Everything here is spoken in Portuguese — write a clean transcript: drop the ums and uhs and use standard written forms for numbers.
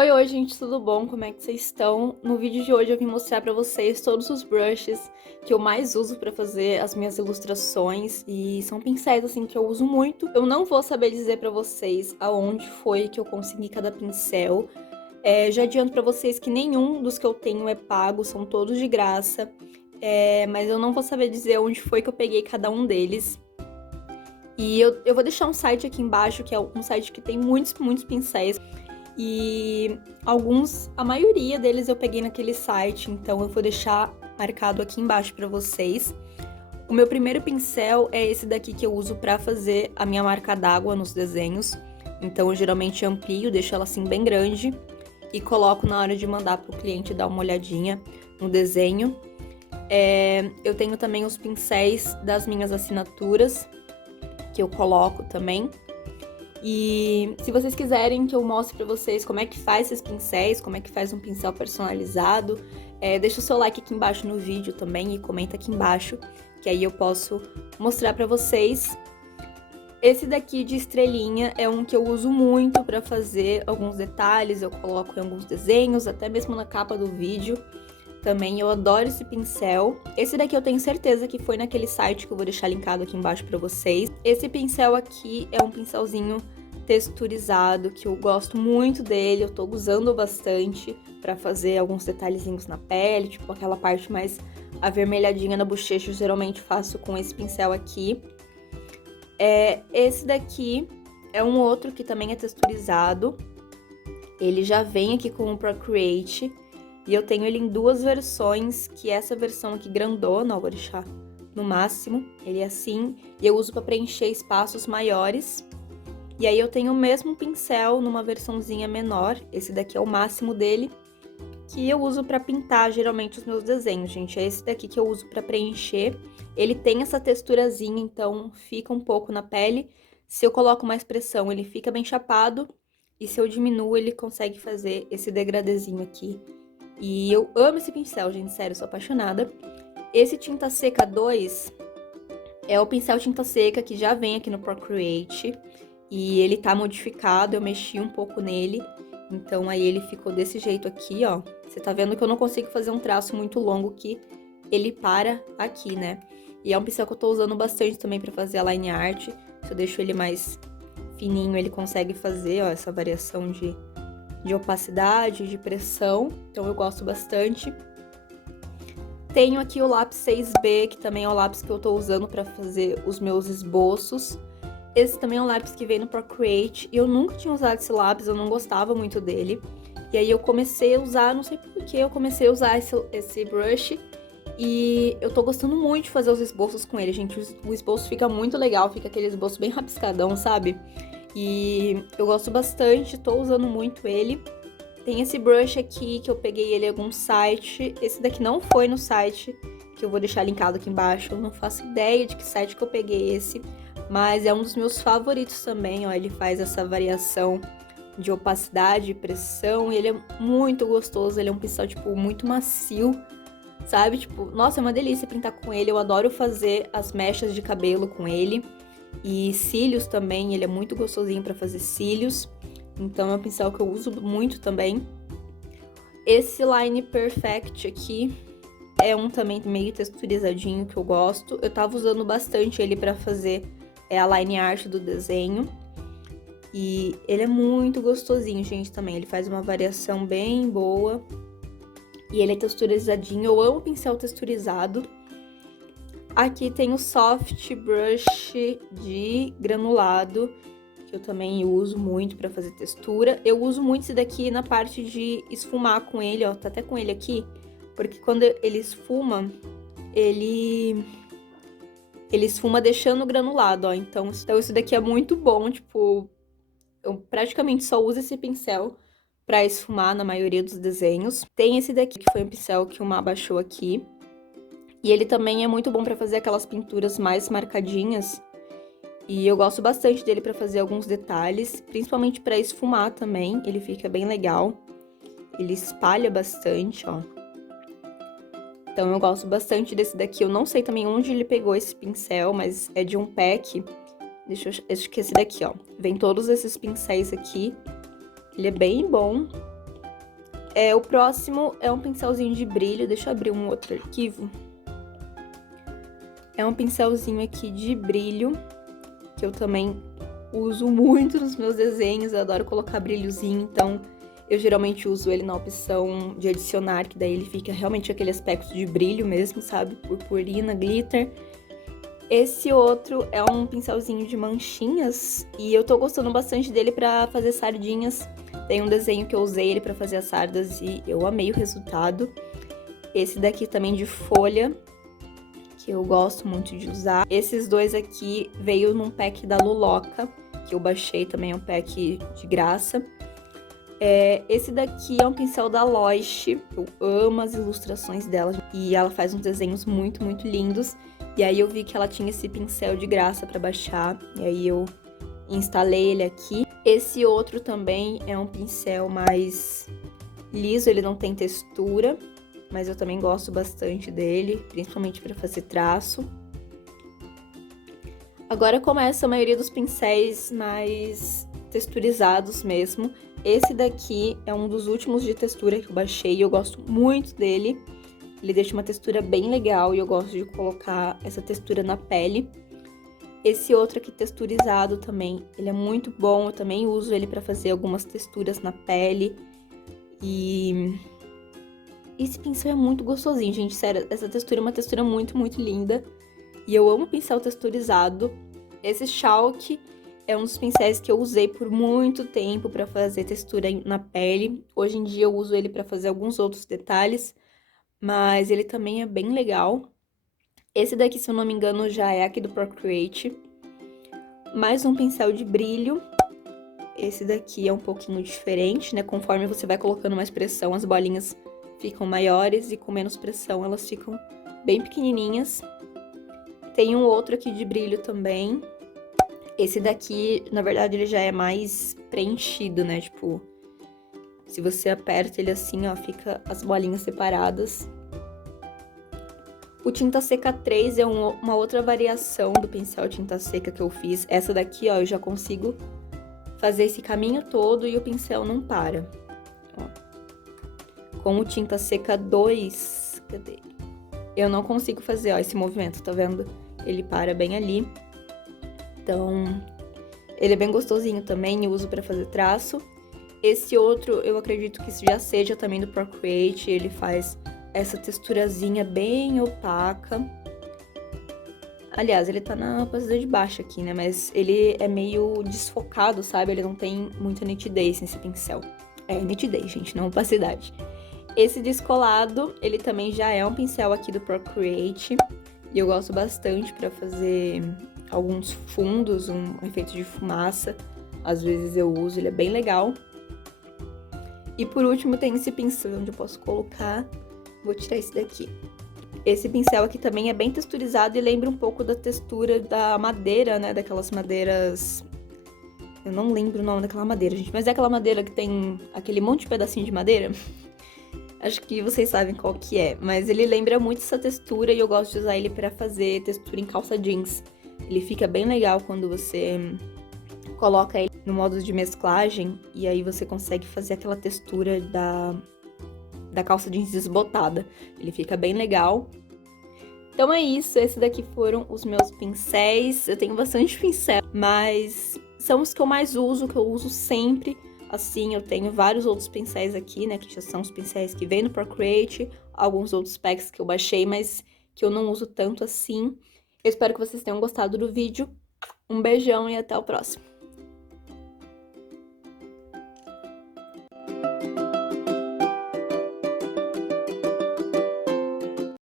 Oi, gente, tudo bom? Como é que vocês estão? No vídeo de hoje eu vim mostrar pra vocês todos os brushes que eu mais uso pra fazer as minhas ilustrações e são pincéis assim que eu uso muito. Eu não vou saber dizer pra vocês aonde foi que eu consegui cada pincel. Já adianto pra vocês que nenhum dos que eu tenho é pago, são todos de graça. Mas eu não vou saber dizer onde foi que eu peguei cada um deles. E eu vou deixar um site aqui embaixo, que é um site que tem muitos pincéis. E a maioria deles eu peguei naquele site, então eu vou deixar marcado aqui embaixo para vocês. O meu primeiro pincel é esse daqui que eu uso para fazer a minha marca d'água nos desenhos. Então eu geralmente amplio, deixo ela assim bem grande e coloco na hora de mandar para o cliente dar uma olhadinha no desenho. Eu tenho também os pincéis das minhas assinaturas, que eu coloco também. E se vocês quiserem que eu mostre pra vocês como é que faz esses pincéis, como é que faz um pincel personalizado, deixa o seu like aqui embaixo no vídeo também e comenta aqui embaixo, que aí eu posso mostrar pra vocês. Esse daqui de estrelinha é um que eu uso muito pra fazer alguns detalhes, eu coloco em alguns desenhos, até mesmo na capa do vídeo. Também eu adoro esse pincel. Esse daqui eu tenho certeza que foi naquele site que eu vou deixar linkado aqui embaixo pra vocês. Esse pincel aqui é um pincelzinho texturizado, que eu gosto muito dele, eu tô usando bastante pra fazer alguns detalhezinhos na pele, tipo aquela parte mais avermelhadinha na bochecha, eu geralmente faço com esse pincel aqui. Esse daqui é um outro que também é texturizado, ele já vem aqui com o Procreate. E eu tenho ele em duas versões, que é essa versão aqui grandona, ó, vou deixar no máximo, ele é assim, e eu uso para preencher espaços maiores. E aí eu tenho o mesmo pincel numa versãozinha menor, esse daqui é o máximo dele, que eu uso para pintar geralmente os meus desenhos, gente. É esse daqui que eu uso para preencher. Ele tem essa texturazinha, então fica um pouco na pele. Se eu coloco mais pressão, ele fica bem chapado, e se eu diminuo, ele consegue fazer esse degradezinho aqui. E eu amo esse pincel, gente, sério, sou apaixonada. Esse Tinta Seca 2 é o pincel tinta seca que já vem aqui no Procreate. E ele tá modificado, eu mexi um pouco nele. Então aí ele ficou desse jeito aqui, ó. Você tá vendo que eu não consigo fazer um traço muito longo que ele para aqui, né? E é um pincel que eu tô usando bastante também pra fazer a line art. Se eu deixo ele mais fininho, ele consegue fazer, ó, essa variação de opacidade, de pressão, então eu gosto bastante. Tenho aqui o lápis 6B, que também é o lápis que eu tô usando para fazer os meus esboços. Esse também é um lápis que vem no Procreate, e eu nunca tinha usado esse lápis, eu não gostava muito dele. E aí eu comecei a usar, não sei por que eu comecei a usar esse brush, e eu tô gostando muito de fazer os esboços com ele, gente. O esboço fica muito legal, fica aquele esboço bem rabiscadão, sabe? E eu gosto bastante, tô usando muito ele. Tem esse brush aqui que eu peguei ele em algum site. Esse daqui não foi no site, que eu vou deixar linkado aqui embaixo. Eu não faço ideia de que site que eu peguei esse, mas é um dos meus favoritos também, ó. Ele faz essa variação de opacidade e pressão, e ele é muito gostoso. Ele é um pincel, tipo, muito macio, sabe? Tipo, nossa, é uma delícia pintar com ele. Eu adoro fazer as mechas de cabelo com ele. E cílios também, ele é muito gostosinho para fazer cílios. Então é um pincel que eu uso muito também. Esse Line Perfect aqui é um também meio texturizadinho que eu gosto. Eu tava usando bastante ele para fazer a line art do desenho. E ele é muito gostosinho, gente, também. Ele faz uma variação bem boa. E ele é texturizadinho. Eu amo pincel texturizado. Aqui tem o Soft Brush de granulado, que eu também uso muito pra fazer textura. Eu uso muito esse daqui na parte de esfumar com ele, ó, tá até com ele aqui, porque quando ele esfuma, ele esfuma deixando granulado, ó. Então isso daqui é muito bom, tipo, eu praticamente só uso esse pincel pra esfumar na maioria dos desenhos. Tem esse daqui, que foi um pincel que o Má baixou aqui. E ele também é muito bom para fazer aquelas pinturas mais marcadinhas. E eu gosto bastante dele para fazer alguns detalhes, principalmente para esfumar também, ele fica bem legal. Ele espalha bastante, ó. Então eu gosto bastante desse daqui. Eu não sei também onde ele pegou esse pincel, mas é de um pack. Deixa eu esquecer daqui, ó. Vem todos esses pincéis aqui. Ele é bem bom. O próximo é um pincelzinho de brilho. Deixa eu abrir um outro arquivo. É um pincelzinho aqui de brilho, que eu também uso muito nos meus desenhos. Eu adoro colocar brilhozinho, então eu geralmente uso ele na opção de adicionar, que daí ele fica realmente aquele aspecto de brilho mesmo, sabe? Purpurina, glitter. Esse outro é um pincelzinho de manchinhas e eu tô gostando bastante dele pra fazer sardinhas. Tem um desenho que eu usei ele pra fazer as sardas e eu amei o resultado. Esse daqui também de folha, que eu gosto muito de usar. Esses dois aqui veio num pack da Luloca, que eu baixei também, é um pack de graça. Esse daqui é um pincel da Loeche, eu amo as ilustrações dela e ela faz uns desenhos muito, muito lindos. E aí eu vi que ela tinha esse pincel de graça pra baixar, e aí eu instalei ele aqui. Esse outro também é um pincel mais liso, ele não tem textura, mas eu também gosto bastante dele, principalmente para fazer traço. Agora começa a maioria dos pincéis mais texturizados mesmo. Esse daqui é um dos últimos de textura que eu baixei e eu gosto muito dele. Ele deixa uma textura bem legal e eu gosto de colocar essa textura na pele. Esse outro aqui texturizado também, ele é muito bom, eu também uso ele para fazer algumas texturas na pele. E esse pincel é muito gostosinho, gente, sério, essa textura é uma textura muito, muito linda. E eu amo pincel texturizado. Esse Chalk é um dos pincéis que eu usei por muito tempo para fazer textura na pele. Hoje em dia eu uso ele para fazer alguns outros detalhes, mas ele também é bem legal. Esse daqui, se eu não me engano, já é aqui do Procreate. Mais um pincel de brilho. Esse daqui é um pouquinho diferente, né? Conforme você vai colocando mais pressão, as bolinhas ficam maiores e com menos pressão elas ficam bem pequenininhas. Tem um outro aqui de brilho também. Esse daqui, na verdade, ele já é mais preenchido, né? Tipo, se você aperta ele assim, ó, fica as bolinhas separadas. O tinta seca 3 é uma outra variação do pincel tinta seca que eu fiz. Essa daqui, ó, eu já consigo fazer esse caminho todo e o pincel não para. Ó. Com o tinta seca 2, cadê? Eu não consigo fazer, ó, esse movimento, tá vendo? Ele para bem ali. Então, ele é bem gostosinho também, eu uso pra fazer traço. Esse outro, eu acredito que já seja também do Procreate, ele faz essa texturazinha bem opaca. Aliás, ele tá na opacidade baixa aqui, né? Mas ele é meio desfocado, sabe? Ele não tem muita nitidez nesse pincel. É nitidez, gente, não opacidade. Esse descolado, ele também já é um pincel aqui do Procreate. E eu gosto bastante pra fazer alguns fundos, um efeito de fumaça. Às vezes eu uso, ele é bem legal. E por último tem esse pincel onde eu posso colocar. Vou tirar esse daqui. Esse pincel aqui também é bem texturizado e lembra um pouco da textura da madeira, né? Daquelas madeiras... Eu não lembro o nome daquela madeira, gente. Mas é aquela madeira que tem aquele monte de pedacinho de madeira. Acho que vocês sabem qual que é. Mas ele lembra muito essa textura e eu gosto de usar ele pra fazer textura em calça jeans. Ele fica bem legal quando você coloca ele no modo de mesclagem. E aí você consegue fazer aquela textura da calça jeans desbotada. Ele fica bem legal. Então é isso, esses daqui foram os meus pincéis. Eu tenho bastante pincel, mas são os que eu mais uso, que eu uso sempre. Assim, eu tenho vários outros pincéis aqui, né, que já são os pincéis que vêm no Procreate, alguns outros packs que eu baixei, mas que eu não uso tanto assim. Eu espero que vocês tenham gostado do vídeo. Um beijão e até o próximo.